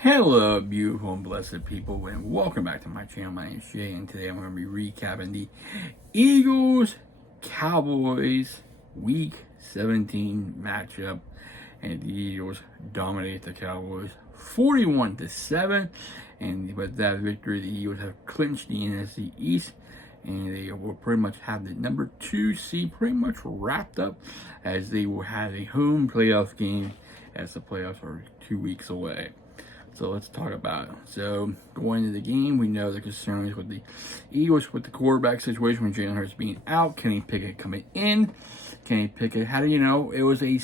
Hello, beautiful and blessed people, and welcome back to my channel. My name is Jay, and today I'm going to be recapping the Eagles Cowboys Week 17 matchup. And the Eagles dominate the Cowboys 41-7. And with that victory, the Eagles have clinched the NFC East, and they will pretty much have the number 2 seed pretty much wrapped up, as they will have a home playoff game as the playoffs are 2 weeks away. So let's talk about it. So going into the game, we know the concerns with the Eagles with the quarterback situation when Jalen Hurts being out. Kenny Pickett coming in. Kenny Pickett, how do you know? It was the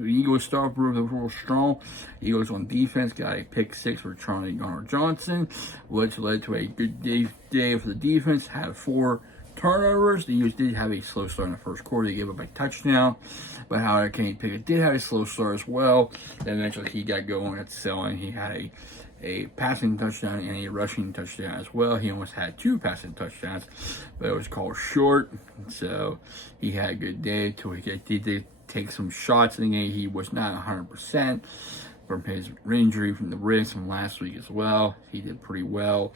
Eagles start proved real strong. Eagles on defense got a pick 6 for Charlie Garner-Johnson, which led to a good day for the defense. Had 4 turnovers. The Eagles did have a slow start in the first quarter. They gave up a touchdown. But however, Kenny Pickett did have a slow start as well. Then eventually he got going at selling. He had a passing touchdown and a rushing touchdown as well. He almost had 2 passing touchdowns, but it was called short. So he had a good day until he did take some shots in the game. He was not 100% from his injury from the wrist from last week as well. He did pretty well.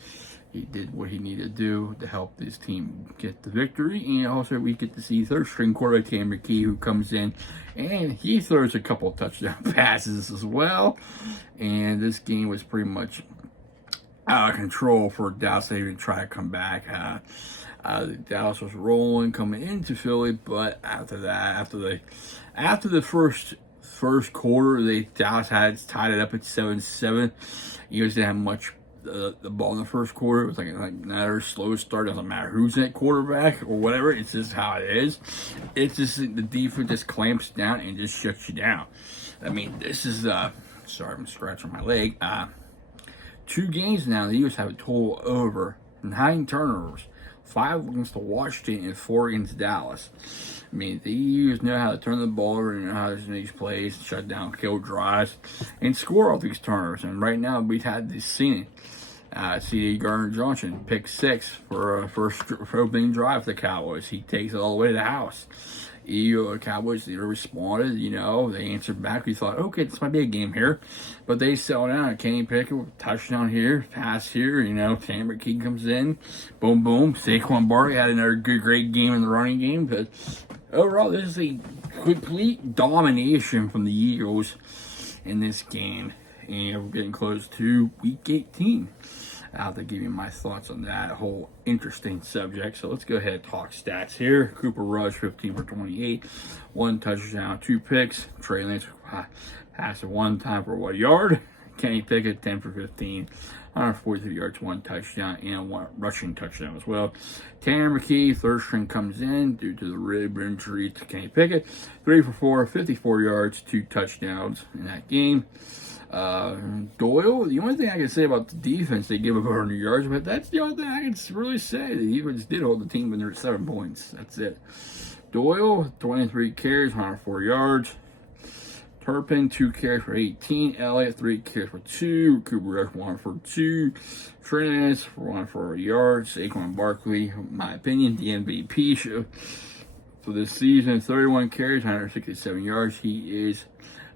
He did what he needed to do to help this team get the victory. And also we get to see third string quarterback Tanner McKee, who comes in and he throws a couple touchdown passes as well. And this game was pretty much out of control for Dallas. They even try to come back. Dallas was rolling coming into Philly, but after that, after the first quarter, Dallas had tied it up at 7-7. Eagles didn't have much the ball in the first quarter. It was like another slow start. Doesn't matter who's at quarterback or whatever. It's just how it is. It's just the defense just clamps down and just shuts you down. I mean, this is sorry, I'm scratching my leg. 2 games now, the Eagles have a total over 9 turnovers. 5 against Washington and 4 against Dallas. I mean, the Eagles know how to turn the ball over and know how to make plays, shut down, kill drives, and score all these turnovers. And right now, we've had this scene. C.D. Garner-Johnson, pick 6 for a first opening drive for the Cowboys. He takes it all the way to the house. Cowboys, they responded, they answered back. We thought, okay, this might be a game here. But they settled down. Kenny Pickett with a touchdown here, pass here, Tanner McKee comes in, boom, boom. Saquon Barkley had another great game in the running game. But overall, this is a complete domination from the Eagles in this game. And we're getting close to Week 18. I'll have to give you my thoughts on that whole interesting subject. So let's go ahead and talk stats here. Cooper Rush, 15 for 28, 1 touchdown, 2 picks. Trey Lance passed 1 time for 1 yard. Kenny Pickett, 10 for 15, 143 yards, 1 touchdown, and 1 rushing touchdown as well. Tanner McKee, third string, comes in due to the rib injury to Kenny Pickett. 3 for 4, 54 yards, 2 touchdowns in that game. Doyle, the only thing I can say about the defense, they give up 100 yards, but that's the only thing I can really say. The Eagles did hold the team when they're at 7 points. That's it. Doyle, 23 carries, 104 yards. Turpin, 2 carries for 18. Elliott, 3 carries for 2. Cooper Rush, 1 for 2. Trinitas, 1 for a yard. Saquon Barkley, in my opinion, the MVP for this season. 31 carries, 167 yards. He is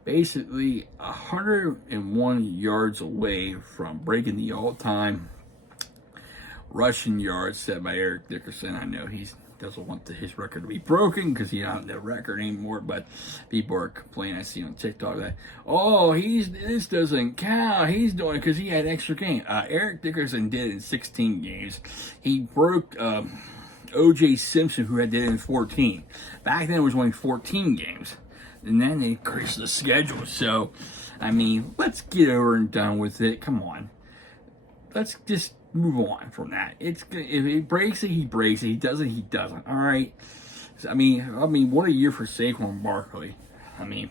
basically 101 yards away from breaking the all-time rushing yards set by Eric Dickerson. I know he doesn't want his record to be broken because he's not the record anymore, but people are complaining. I see on TikTok that, this doesn't count. He's doing it because he had extra game. Eric Dickerson did it in 16 games. He broke O.J. Simpson, who did it in 14. Back then, it was only 14 games. And then they increased the schedule. So, I mean, let's get over and done with it. Come on. Let's just move on from that. If he breaks it, he breaks it. He doesn't, he doesn't. All right. So, I mean, what a year for Saquon Barkley. I mean,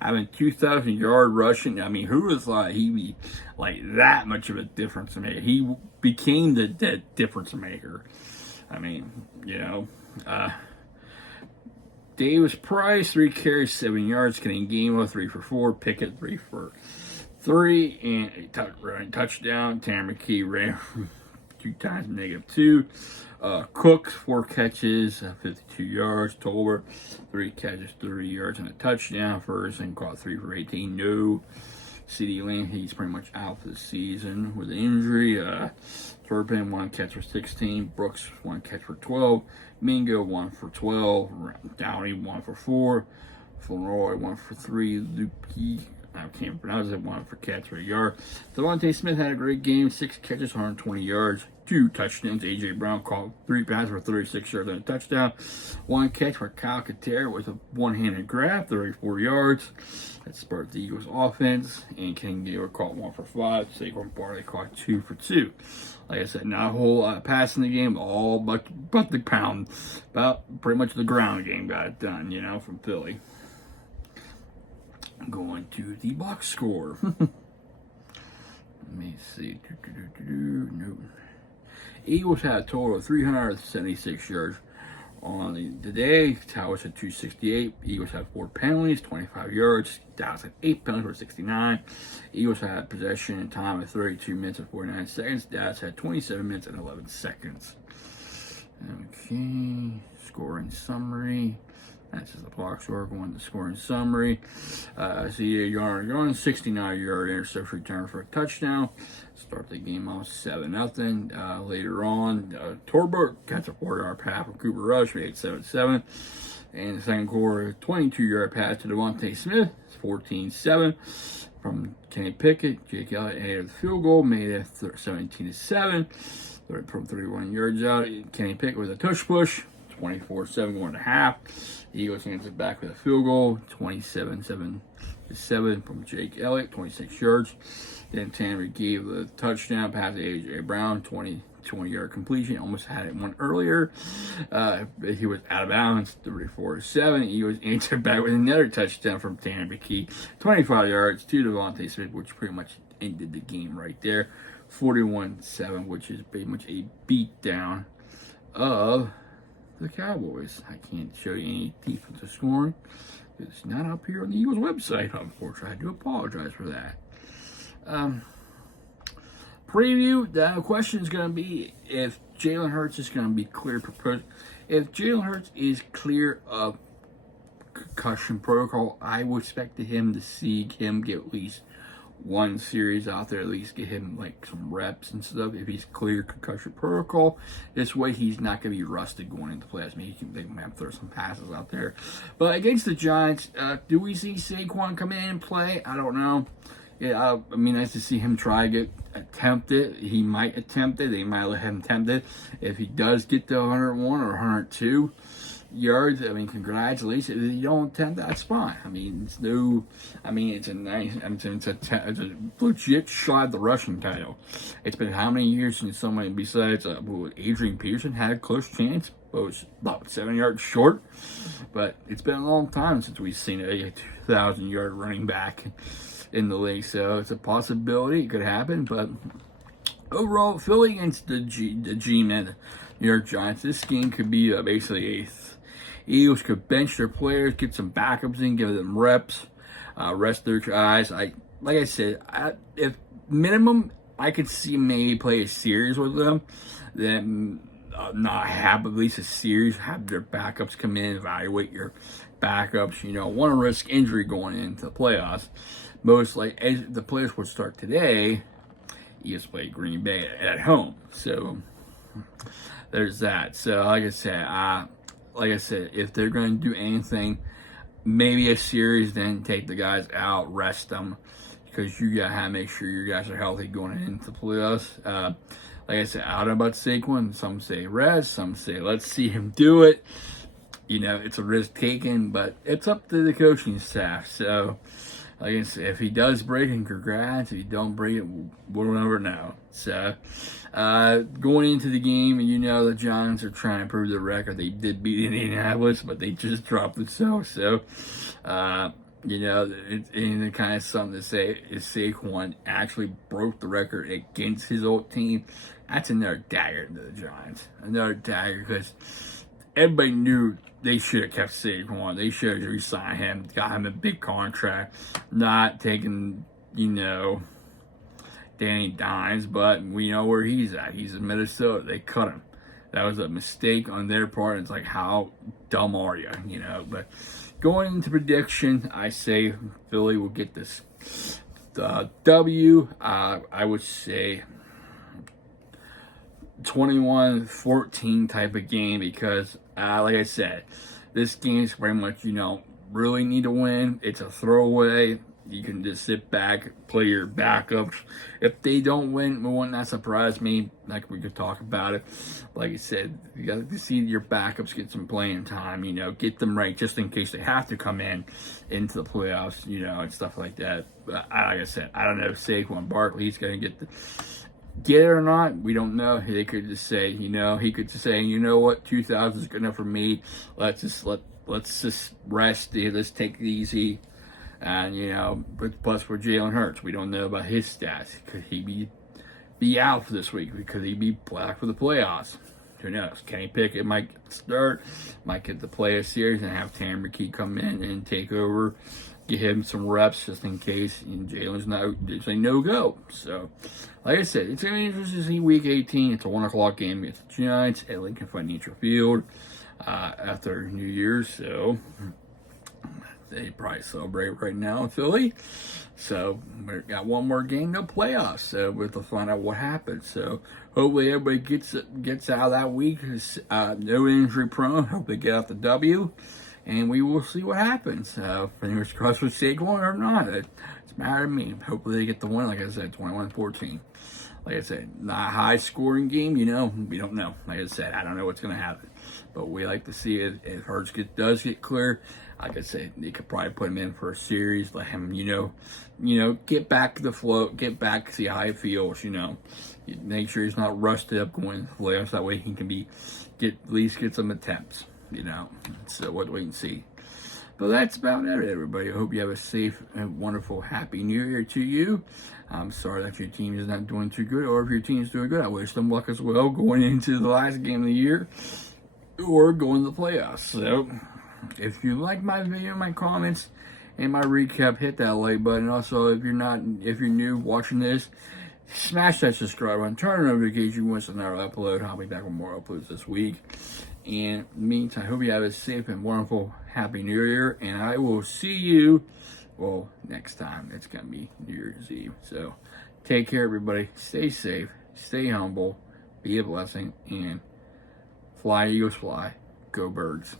having 2,000 yard rushing. I mean, who would have thought he'd be like that much of a difference maker? He became the difference maker. I mean, Davis Price, 3 carries, 7 yards. Kenny Gainwell, 3 for 4. Pickett, 3 for 3. And a touchdown. Tanner McKee ran 2 times, -2. Cooks, 4 catches, 52 yards. Tolbert, 3 catches, 30 yards, and a touchdown. Ferguson caught 3 for 18. No CeeDee Lamb, he's pretty much out for the season with an injury. Turpin, 1 catch for 16. Brooks, 1 catch for 12. Mingo, 1 for 12. Downey, 1 for 4. Flournoy, 1 for 3. Lupke, I can't pronounce it, 1 for catch for a yard. Devontae Smith had a great game, 6 catches, 120 yards, 2 touchdowns. A.J. Brown caught 3 passes for 36 yards and a touchdown. 1 catch for Kyle Kater with a one-handed grab, 34 yards. That spurred the Eagles' offense. And King Gaylor caught 1 for 5. Saquon Barkley caught 2 for 2. Like I said, not a whole lot of passing the game, all but the pound. About pretty much the ground game got it done, from Philly. Going to the box score. Let me see. No. Eagles had a total of 376 yards on the day. Cowboys had 268. Eagles had 4 penalties, 25 yards. Dallas had 8 penalties for 69. Eagles had possession and time of 32 minutes and 49 seconds. Dallas had 27 minutes and 11 seconds. Okay, scoring summary. That's just the box score. Going to scoring summary. C.J. Yarn, 69-yard interception return for a touchdown. Start the game off 7-0. Later on, Torbert catch a 4-yard pass from Cooper Rush, made it 7-7. And the second quarter, 22-yard pass to Devontae Smith, 14-7. From Kenny Pickett, Jake Elliott had the field goal, made it 17-7. From 31 yards out, Kenny Pickett with a tush push. 24-7 going to half. The Eagles answered back with a field goal, 27-7 from Jake Elliott, 26 yards. Then Tanner gave the touchdown pass to A.J. Brown, 20-yard completion. Almost had it one earlier. He was out of bounds, 34-7. Eagles answered back with another touchdown from Tanner McKee, 25 yards to Devontae Smith, which pretty much ended the game right there. 41-7, which is pretty much a beatdown of the Cowboys. I can't show you any defensive scoring. It's not up here on the Eagles website, unfortunately. I do apologize for that. Preview, the question is going to be if Jalen Hurts is going to be clear. If Jalen Hurts is clear of concussion protocol, I would expect him to see him get at least one series out there, at least get him like some reps and stuff. If he's clear concussion protocol, this way he's not going to be rusted going into playoffs. Maybe they can have to throw some passes out there. But against the Giants, do we see Saquon come in and play? I don't know. Yeah, I mean, nice to see him attempt it. He might attempt it. They might let him attempt it. If he does get to 101 or 102 yards, I mean, congratulations. If you don't attempt, that's fine. I mean, it's a nice, it's a legit shot at the rushing title. It's been how many years since somebody besides Adrian Peterson had a close chance? It was about 7 yards short, but it's been a long time since we've seen a 2,000-yard running back in the league, so it's a possibility it could happen. But overall, Philly against the G-men, New York Giants, this game could be basically Eagles could bench their players, get some backups in, give them reps, rest their guys. Like I said, if minimum, I could see maybe play a series with them, then not have at least a series, have their backups come in, evaluate your backups. Want to risk injury going into the playoffs. Most as the players would start today, Eagles play Green Bay at home. So there's that. So like I said, if they're going to do anything, maybe a series, then take the guys out, rest them, because you gotta have to make sure your guys are healthy going into the playoffs. Like I said, I don't know about Saquon. Some say rest, some say let's see him do it. It's a risk taken, but it's up to the coaching staff. So like I said, if he does break it, congrats. If he don't break it, we'll never know. So, going into the game, the Giants are trying to improve their record. They did beat Indianapolis, but they just dropped themselves. So, it's kind of something to say is Saquon actually broke the record against his old team. That's another dagger to the Giants. Another dagger because everybody knew they should have kept Saquon. They should have re-signed him, got him a big contract, not taking, Danny Dimes, but we know where he's at. He's in Minnesota. They cut him. That was a mistake on their part. It's like, how dumb are you, But going into prediction, I say Philly will get this W, I would say 21-14 type of game because, like I said, this game is very much, really need to win. It's a throwaway. You can just sit back, play your backups. If they don't win, it wouldn't that surprise me. Like, we could talk about it. Like I said, you got to see your backups get some playing time, get them right just in case they have to come into the playoffs, and stuff like that. But like I said, I don't know if Saquon Barkley's going to get it or not. We don't know. They could just say, he could just say, you know what, 2,000 is good enough for me. Let's just rest. Let's take it easy. And, plus for Jalen Hurts, we don't know about his stats. Could he be out for this week? Could he be back for the playoffs? Who knows? Kenny Pickett might start, might get to play a series and have Tammy Key come in and take over, get him some reps just in case Jalen's no-go. So, like I said, it's going to be interesting to see Week 18. It's a 1 o'clock game against the Giants at Lincoln Financial Field after New Year's. So, they probably celebrate right now in Philly. So, we've got one more game, no playoffs. So, we'll have to find out what happens. So, hopefully everybody gets out of that week. No injury prone. Hope they get out the W. And we will see what happens. Fingers crossed with Saquon or not. It's a matter of me. Hopefully they get the win, like I said, 21-14. Like I said, not a high-scoring game, we don't know. Like I said, I don't know what's going to happen. But we like to see it. If Hurts does get clear, like I said, they could probably put him in for a series, let him, get back to the flow, get back, see how he feels, Make sure he's not rusted up going to the playoffs. That way he can at least get some attempts, So what we can see. But that's about it, everybody. I hope you have a safe and wonderful, happy New Year to you. I'm sorry that your team is not doing too good, or if your team is doing good, I wish them luck as well going into the last game of the year or going to the playoffs. So, if you like my video, my comments, and my recap, hit that like button. Also, if you're new watching this, smash that subscribe button, turn on notifications once another upload. I'll be back with more uploads this week. And in the meantime, I hope you have a safe and wonderful, happy New Year. And I will see you, next time. It's going to be New Year's Eve. So, take care, everybody. Stay safe. Stay humble. Be a blessing. And fly, Eagles, fly. Go Birds.